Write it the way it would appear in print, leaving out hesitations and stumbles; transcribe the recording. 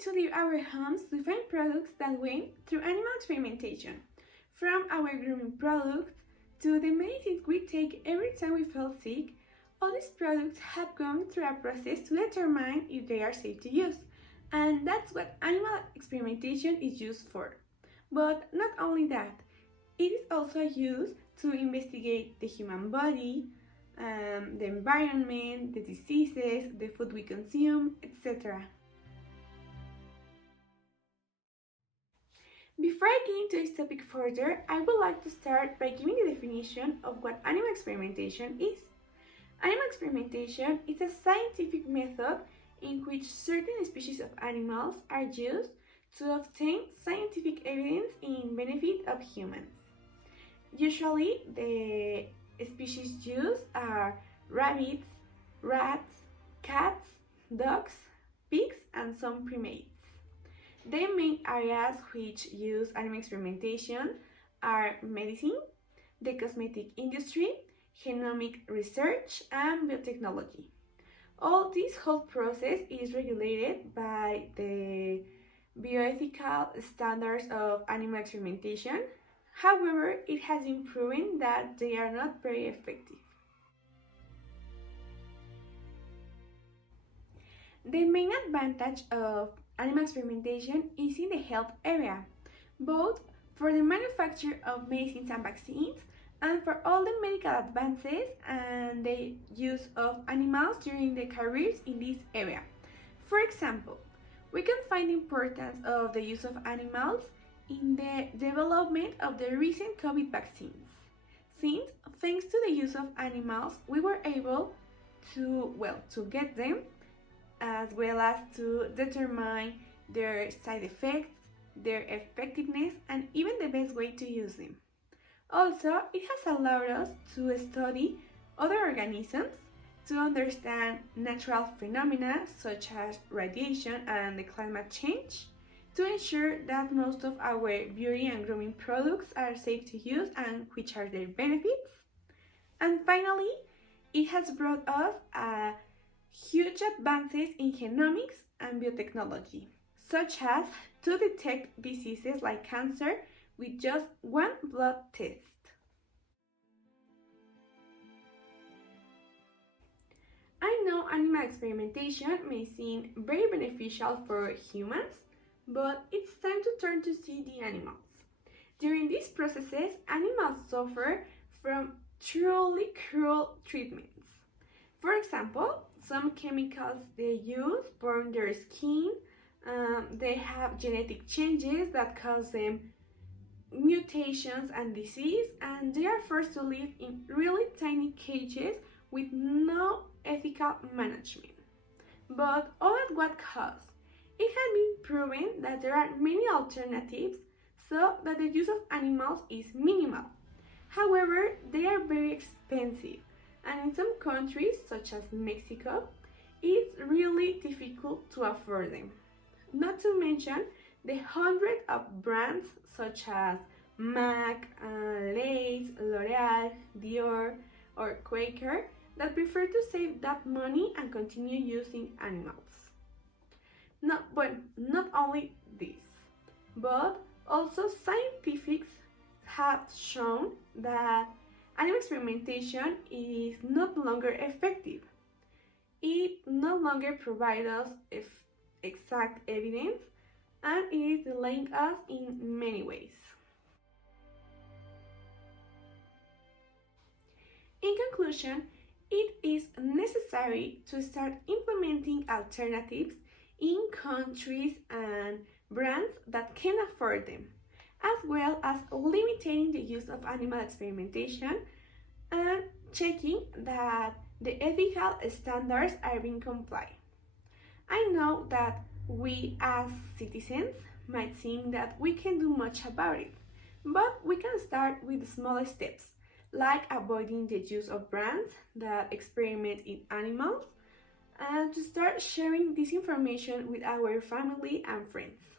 need to leave our homes to find products that went through animal experimentation. From our grooming products to the medicines we take every time we feel sick, all these products have gone through a process to determine if they are safe to use. And that's what animal experimentation is used for. But not only that, it is also used to investigate the human body, the environment, the diseases, the food we consume, etc. Before I get into this topic further, I would like to start by giving the definition of what animal experimentation is. Animal experimentation is a scientific method in which certain species of animals are used to obtain scientific evidence in benefit of humans. Usually, the species used are rabbits, rats, cats, dogs, pigs, and some primates. The main areas which use animal experimentation are medicine, the cosmetic industry, genomic research, and biotechnology. All this whole process is regulated by the bioethical standards of animal experimentation. However, it has been proven that they are not very effective. The main advantage of animal experimentation is in the health area, both for the manufacture of medicines and vaccines and for all the medical advances and the use of animals during their careers in this area. For example, we can find the importance of the use of animals in the development of the recent COVID vaccines, since thanks to the use of animals, we were able to get them, as well as to determine their side effects, their effectiveness, and even the best way to use them. Also, it has allowed us to study other organisms, to understand natural phenomena such as radiation and the climate change, to ensure that most of our beauty and grooming products are safe to use and which are their benefits. And finally, it has brought us huge advances in genomics and biotechnology, such as to detect diseases like cancer with just one blood test. I know animal experimentation may seem very beneficial for humans, but it's time to turn to see the animals. During these processes, animals suffer from truly cruel treatments. For example, some chemicals they use burn their skin, they have genetic changes that cause them mutations and disease, and they are forced to live in really tiny cages with no ethical management. But all at what cost? It has been proven that there are many alternatives so that the use of animals is minimal. However, they are very expensive, and in some countries, such as Mexico, it's really difficult to afford them. Not to mention the hundreds of brands such as MAC, Lay's, L'Oreal, Dior, or Quaker that prefer to save that money and continue using animals. Not only this, but also scientists have shown that animal experimentation is no longer effective. It no longer provides us exact evidence, and it is delaying us in many ways. In conclusion, it is necessary to start implementing alternatives in countries and brands that can afford them, as well as limiting the use of animal experimentation and checking that the ethical standards are being complied. I know that we as citizens might think that we can do much about it, but we can start with small steps, like avoiding the use of brands that experiment in animals, and to start sharing this information with our family and friends.